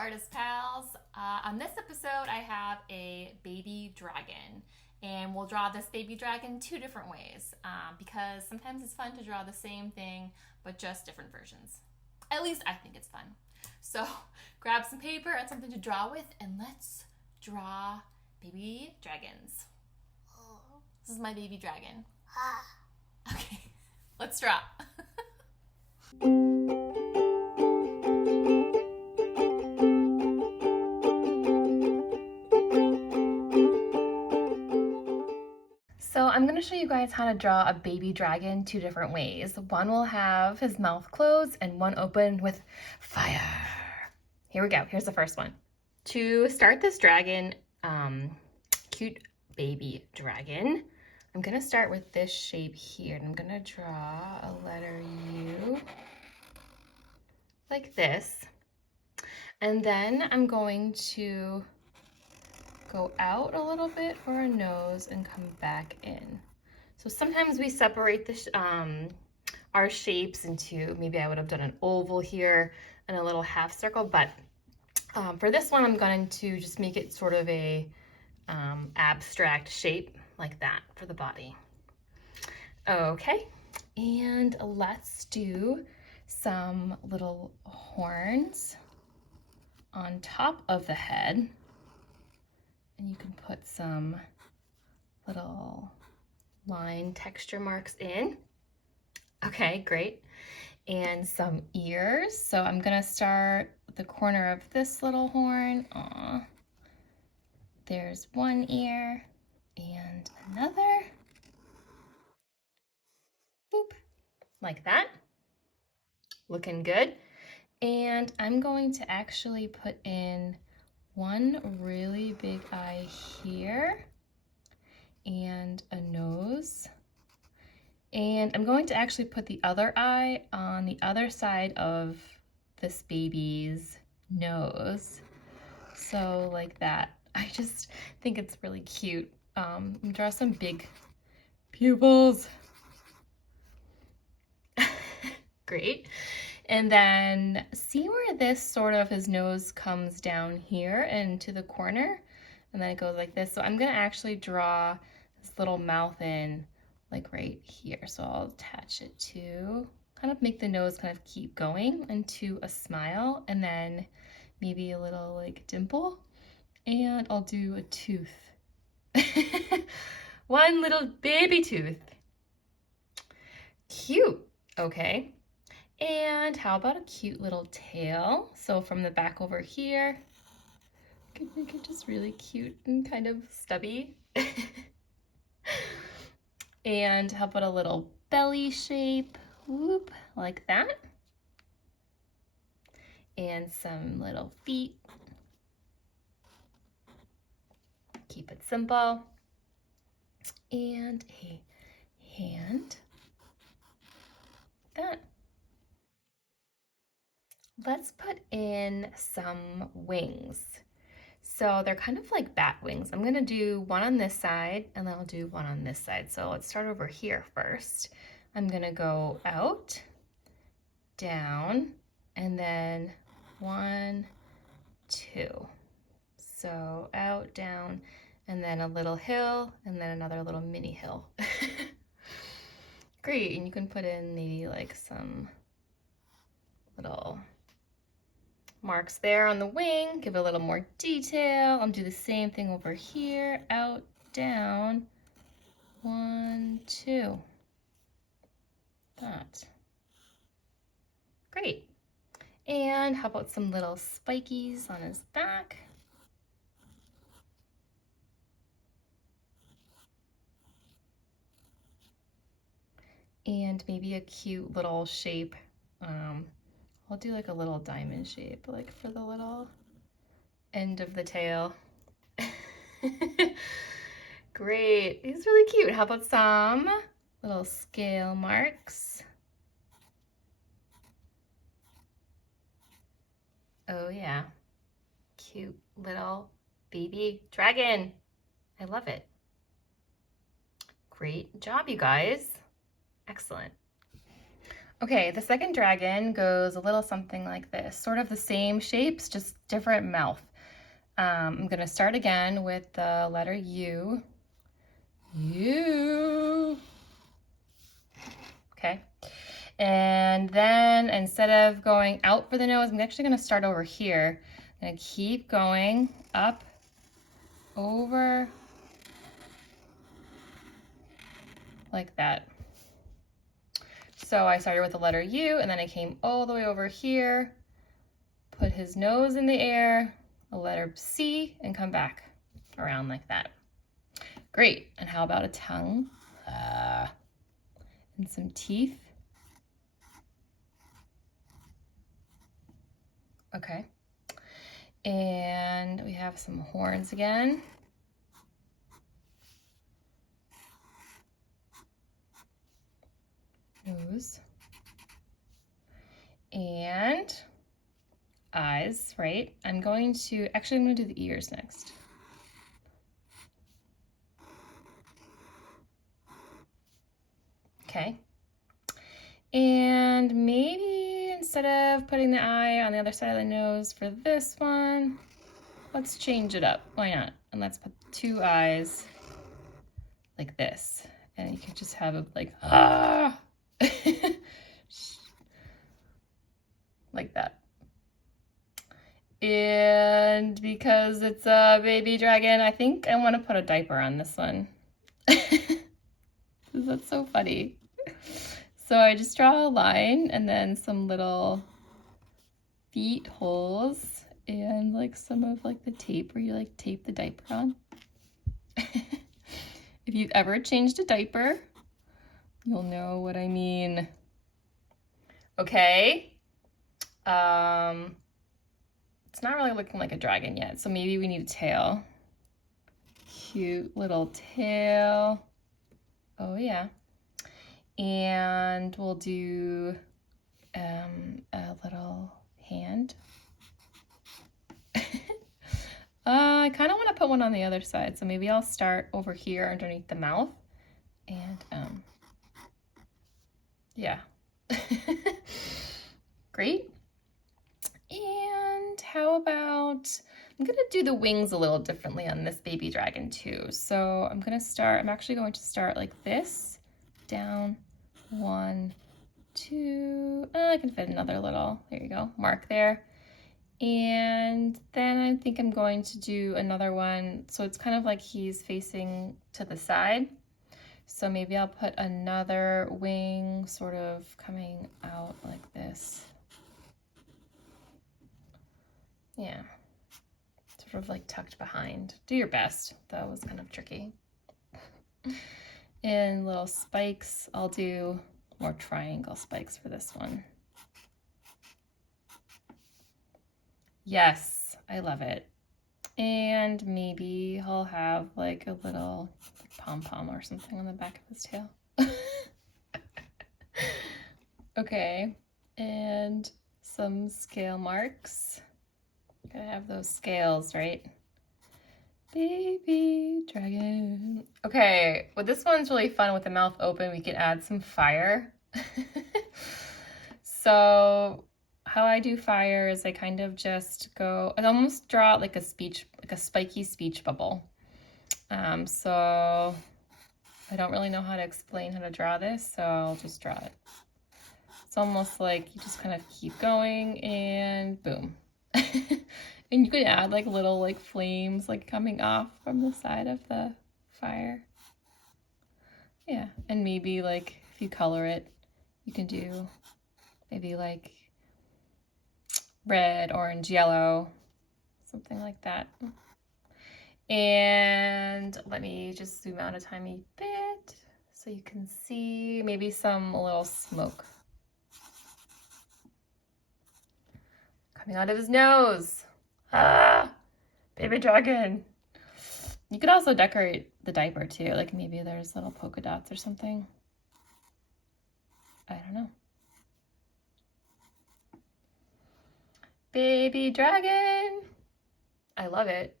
artist pals. On this episode I have a baby dragon, and we'll draw this baby dragon two different ways because sometimes it's fun to draw the same thing but just different versions. At least I think it's fun. So grab some paper and something to draw with, and let's draw baby dragons. This is my baby dragon. Okay, let's draw. So I'm going to show you guys how to draw a baby dragon two different ways. One will have his mouth closed and one open with fire. Here we go. Here's the first one. To start this dragon, cute baby dragon, I'm going to start with this shape here. And I'm going to draw a letter U like this. And then I'm going to go out a little bit for a nose and come back in. So sometimes we separate our shapes into, maybe I would have done an oval here and a little half circle, but for this one I'm going to just make it sort of a abstract shape like that for the body. Okay, and let's do some little horns on top of the head. And you can put some little line texture marks in. Okay, great. And some ears. So I'm gonna start with the corner of this little horn. Aw. There's one ear and another. Boop. Like that. Looking good. And I'm going to actually put in one really big eye here and a nose. And I'm going to actually put the other eye on the other side of this baby's nose. So like that. I just think it's really cute. Draw some big pupils. Great. And then see where this sort of his nose comes down here into the corner, and then it goes like this. So I'm gonna actually draw this little mouth in like right here. So I'll attach it to kind of make the nose kind of keep going into a smile, and then maybe a little like dimple, and I'll do a tooth. One little baby tooth. Cute. Okay. And how about a cute little tail? So from the back over here, you can make it just really cute and kind of stubby. And how about a little belly shape? Whoop, like that. And some little feet. Keep it simple. And a hand. That. Let's put in some wings. So they're kind of like bat wings. I'm gonna do one on this side and then I'll do one on this side. So let's start over here first. I'm gonna go out, down, and then 1, 2. So out, down, and then a little hill, and then another little mini hill. Great, and you can put in maybe like some little marks there on the wing, give it a little more detail. I'll do the same thing over here, out, down, 1, 2. That. Great. And how about some little spikies on his back? And maybe a cute little shape. I'll do like a little diamond shape, like for the little end of the tail. Great, he's really cute. How about some little scale marks? Oh yeah, cute little baby dragon. I love it. Great job, you guys. Excellent. Okay, the second dragon goes a little something like this, sort of the same shapes, just different mouth. I'm gonna start again with the letter U. U. Okay. And then instead of going out for the nose, I'm actually gonna start over here. I'm gonna keep going up, over, like that. So I started with the letter U, and then I came all the way over here, put his nose in the air, a letter C, and come back around like that. Great. And how about a tongue? And some teeth. Okay. And we have some horns again. Nose. And eyes, right? I'm going to do the ears next. Okay. And maybe instead of putting the eye on the other side of the nose for this one, let's change it up. Why not? And let's put two eyes like this. And you can just have it like, like that. And because it's a baby dragon, I think I want to put a diaper on this one. That's so funny. So I just draw a line and then some little feet holes and like some of like the tape where you like tape the diaper on. If you've ever changed a diaper, you'll know what I mean. Okay. It's not really looking like a dragon yet, so maybe we need a tail. Cute little tail. Oh yeah. And we'll do a little hand. I kind of want to put one on the other side, so maybe I'll start over here underneath the mouth. And yeah. Great. And how about, I'm gonna do the wings a little differently on this baby dragon too. So I'm actually going to start like this, down, 1, 2, I can fit another little, there you go, mark there. And then I think I'm going to do another one. So it's kind of like he's facing to the side. So maybe I'll put another wing sort of coming out like this. Yeah, sort of like tucked behind. Do your best. That was kind of tricky. And little spikes. I'll do more triangle spikes for this one. Yes, I love it. And maybe he'll have like a little pom-pom or something on the back of his tail. Okay, and some scale marks. Gotta have those scales, right? Baby dragon. Okay, well this one's really fun with the mouth open. We can add some fire. So how I do fire is I kind of just go, I almost draw like a spiky speech bubble. So I don't really know how to explain how to draw this, so I'll just draw it. It's almost like you just kind of keep going and boom. And you could add like little like flames like coming off from the side of the fire. Yeah, and maybe like if you color it, you can do maybe like red, orange, yellow, something like that. And let me just zoom out a tiny bit so you can see maybe some little smoke coming out of his nose. Ah, baby dragon. You could also decorate the diaper too, like maybe there's little polka dots or something. I don't know. Baby dragon. I love it.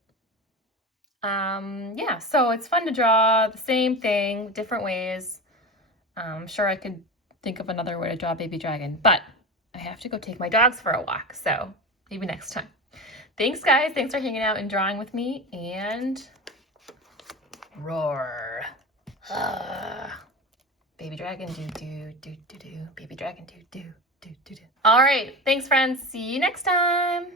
Yeah, so it's fun to draw the same thing, different ways. I'm sure I could think of another way to draw a baby dragon, but I have to go take my dogs for a walk, so maybe next time. Thanks, guys. Thanks for hanging out and drawing with me, and roar. Baby dragon, do. Baby dragon, do. All right. Thanks, friends. See you next time.